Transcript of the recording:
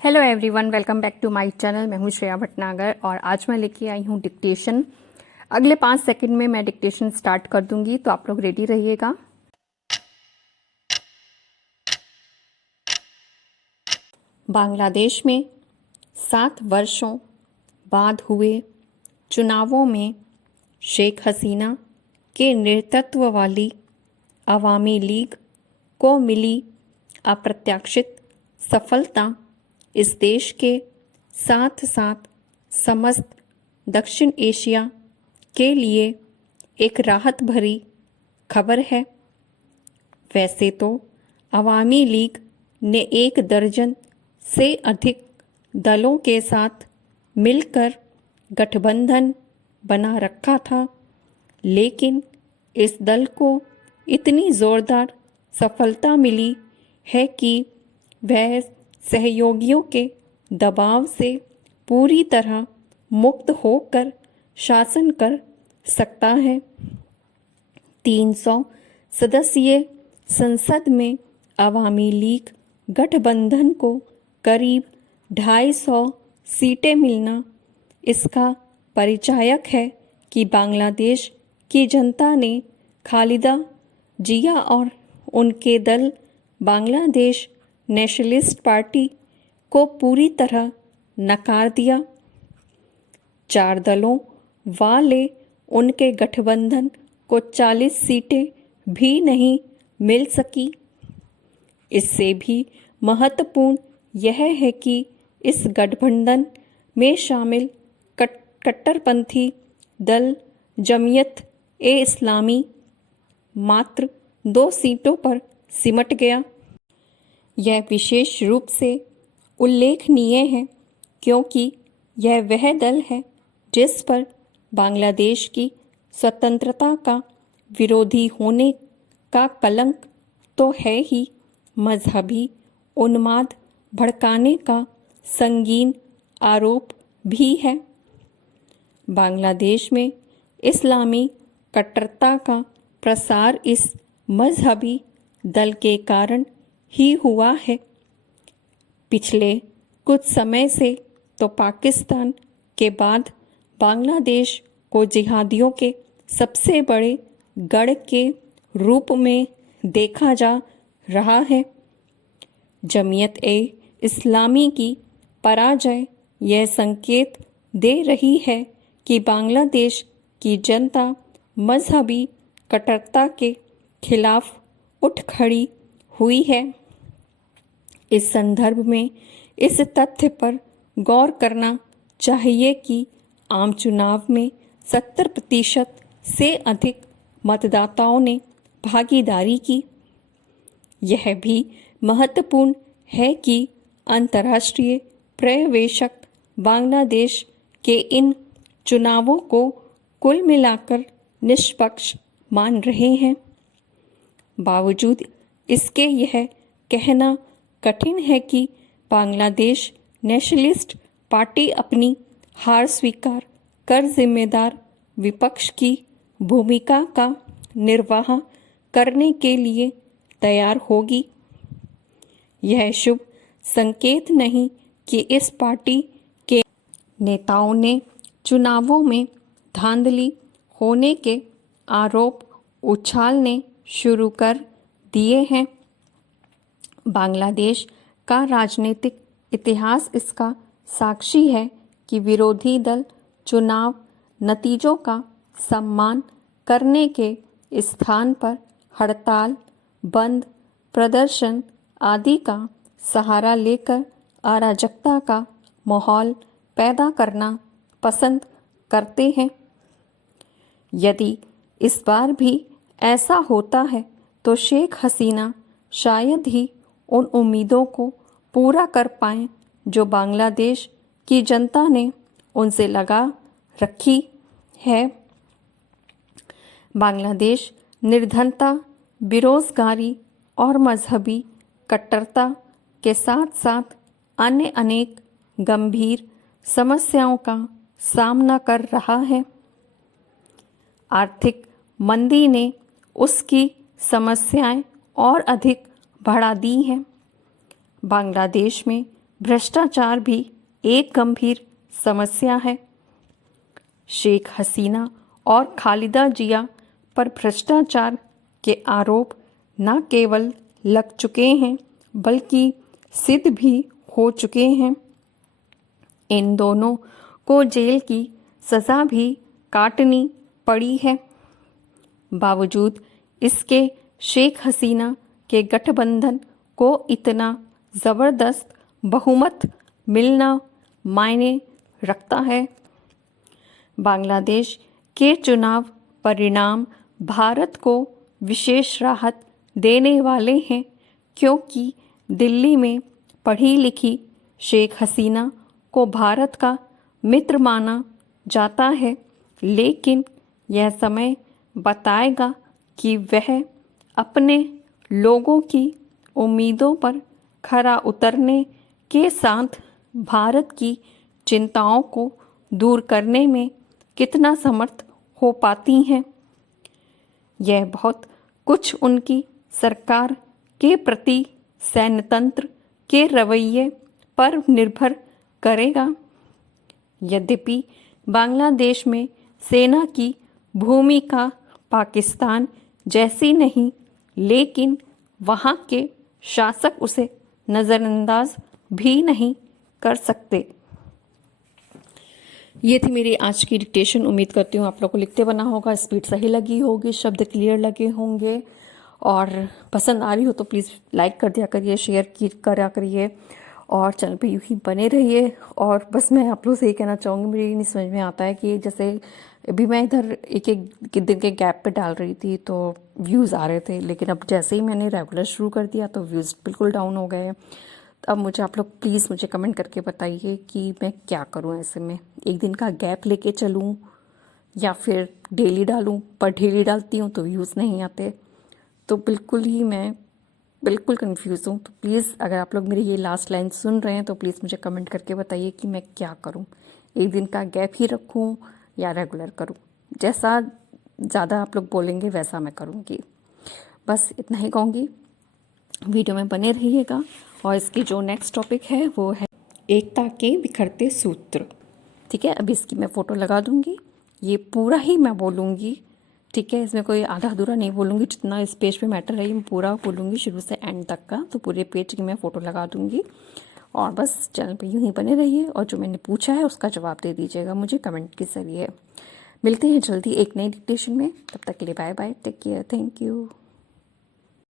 Hello everyone, welcome back to my channel. मैं हूं श्रेया भटनागर और आज मैं लेके आई हूं डिक्टेशन। अगले 5 सेकंड में मैं डिक्टेशन स्टार्ट कर दूंगी, तो आप लोग रेडी रहिएगा। बांग्लादेश में 7 वर्षों बाद हुए चुनावों में शेख हसीना के नेतृत्व वाली अवामी लीग को मिली अप्रत्याशित सफलता इस देश के साथ साथ समस्त दक्षिण एशिया के लिए एक राहत भरी खबर है। वैसे तो अवामी लीग ने 1 दर्जन से अधिक दलों के साथ मिलकर गठबंधन बना रखा था, लेकिन इस दल को इतनी जोरदार सफलता मिली है कि वह सहयोगियों के दबाव से पूरी तरह मुक्त होकर शासन कर सकता है। 300 सदस्यीय संसद में अवामी लीग गठबंधन को करीब 250 सीटें मिलना इसका परिचायक है कि बांग्लादेश की जनता ने खालिदा जिया और उनके दल बांग्लादेश नेशनलिस्ट पार्टी को पूरी तरह नकार दिया। 4 दलों वाले उनके गठबंधन को 40 सीटें भी नहीं मिल सकी। इससे भी महत्वपूर्ण यह है कि इस गठबंधन में शामिल कट्टरपंथी दल जमीयत ए इस्लामी मात्र 2 सीटों पर सिमट गया। यह विशेष रूप से उल्लेखनीय है क्योंकि यह वह दल है जिस पर बांग्लादेश की स्वतंत्रता का विरोधी होने का कलंक तो है ही, मजहबी उन्माद भड़काने का संगीन आरोप भी है। बांग्लादेश में इस्लामी कट्टरता का प्रसार इस मजहबी दल के कारण ही हुआ है। पिछले कुछ समय से तो पाकिस्तान के बाद बांग्लादेश को जिहादियों के सबसे बड़े गढ़ के रूप में देखा जा रहा है। जमीयत ए इस्लामी की पराजय यह संकेत दे रही है कि बांग्लादेश की जनता मजहबी कट्टरता के खिलाफ उठ खड़ी हुई है। इस संदर्भ में इस तथ्य पर गौर करना चाहिए कि आम चुनाव में 70% से अधिक मतदाताओं ने भागीदारी की। यह भी महत्वपूर्ण है कि अंतर्राष्ट्रीय पर्यवेक्षक बांग्लादेश के इन चुनावों को कुल मिलाकर निष्पक्ष मान रहे हैं। बावजूद इसके यह कहना कठिन है कि बांग्लादेश नेशनलिस्ट पार्टी अपनी हार स्वीकार कर जिम्मेदार विपक्ष की भूमिका का निर्वाह करने के लिए तैयार होगी। यह शुभ संकेत नहीं कि इस पार्टी के नेताओं ने चुनावों में धांधली होने के आरोप उछालने शुरू कर दिए हैं। बांग्लादेश का राजनीतिक इतिहास इसका साक्षी है कि विरोधी दल चुनाव नतीजों का सम्मान करने के स्थान पर हड़ताल, बंद प्रदर्शन आदि का सहारा लेकर अराजकता का माहौल पैदा करना पसंद करते हैं। यदि इस बार भी ऐसा होता है तो शेख हसीना शायद ही उन उम्मीदों को पूरा कर पाएं जो बांग्लादेश की जनता ने उनसे लगा रखी है। बांग्लादेश निर्धनता, बेरोजगारी और मजहबी कट्टरता के साथ साथ अन्य अनेक गंभीर समस्याओं का सामना कर रहा है। आर्थिक मंदी ने उसकी समस्याएं और अधिक बढ़ा दी हैं। बांग्लादेश में भ्रष्टाचार भी एक गंभीर समस्या है। शेख हसीना और खालिदा जिया पर भ्रष्टाचार के आरोप न केवल लग चुके हैं बल्कि सिद्ध भी हो चुके हैं। इन दोनों को जेल की सज़ा भी काटनी पड़ी है। बावजूद इसके शेख हसीना के गठबंधन को इतना ज़बरदस्त बहुमत मिलना मायने रखता है। बांग्लादेश के चुनाव परिणाम भारत को विशेष राहत देने वाले हैं, क्योंकि दिल्ली में पढ़ी लिखी शेख हसीना को भारत का मित्र माना जाता है, लेकिन यह समय बताएगा कि वह अपने लोगों की उम्मीदों पर खरा उतरने के साथ भारत की चिंताओं को दूर करने में कितना समर्थ हो पाती हैं। यह बहुत कुछ उनकी सरकार के प्रति सैन्यतंत्र के रवैये पर निर्भर करेगा। यद्यपि बांग्लादेश में सेना की भूमिका पाकिस्तान जैसी नहीं, लेकिन वहाँ के शासक उसे नज़रअंदाज भी नहीं कर सकते। ये थी मेरी आज की डिक्टेशन। उम्मीद करती हूँ आप लोगों को लिखते बना होगा, स्पीड सही लगी होगी, शब्द क्लियर लगे होंगे, और पसंद आ रही हो तो प्लीज़ लाइक कर दिया करिए, शेयर करा करिए, और चैनल पे यूँ ही बने रहिए। और बस मैं आप लोगों से ये कहना चाहूँगी, मुझे ये नहीं समझ में आता है कि जैसे अभी मैं इधर एक एक दिन के गैप पे डाल रही थी तो व्यूज़ आ रहे थे, लेकिन अब जैसे ही मैंने रेगुलर शुरू कर दिया तो व्यूज़ बिल्कुल डाउन हो गए। अब मुझे आप लोग प्लीज़ मुझे कमेंट करके बताइए कि मैं क्या करूं। ऐसे में एक दिन का गैप लेके चलूं या फिर डेली डालूं, पर डेली डालती हूं तो व्यूज़ नहीं आते, तो मैं बिल्कुल कंफ्यूज हूँ। तो प्लीज़ अगर आप लोग मेरी ये लास्ट लाइन सुन रहे हैं तो प्लीज़ मुझे कमेंट करके बताइए कि मैं क्या करूँ, एक दिन का गैप ही रखूँ या रेगुलर करूँ। जैसा ज़्यादा आप लोग बोलेंगे वैसा मैं करूँगी। बस इतना ही कहूँगी, वीडियो में बने रहिएगा। और इसकी जो नेक्स्ट टॉपिक है वो है एकता के बिखरते सूत्र। ठीक है, अभी इसकी मैं फ़ोटो लगा दूँगी, ये पूरा ही मैं बोलूँगी। ठीक है, इसमें कोई आधा अधूरा नहीं बोलूँगी, जितना इस पेज पे मैटर है मैं पूरा बोलूँगी शुरू से एंड तक का। तो पूरे पेज की मैं फ़ोटो लगा दूँगी, और बस चैनल पे यूँ ही बने रहिए, और जो मैंने पूछा है उसका जवाब दे दीजिएगा मुझे कमेंट के ज़रिए। मिलते हैं जल्दी एक नई डिक्टेशन में, तब तक के लिए bye bye, take care, thank you.